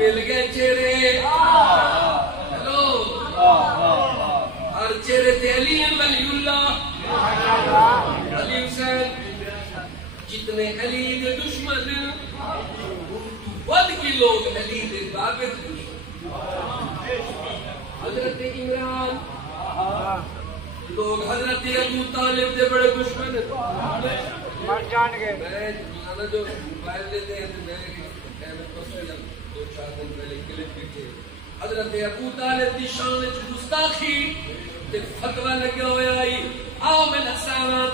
मिल गए चेहरे। हेलो और चेहरे थे अली वलीउल्लाह, अली हुसैन। जितने अली के दुश्मन बद के लोग अली के बाबिद हजरत इमरान लोग हजरत अबू तालिब के बड़े दुश्मन जान गए। मैं जो मोबाइल देते हैं तो मैं दो चार दिन पहले क्लिप की थी। हजरत अबू तालिब की शान गुस्ताखी ते फतवा लगे हुए आई आओ मिल सामान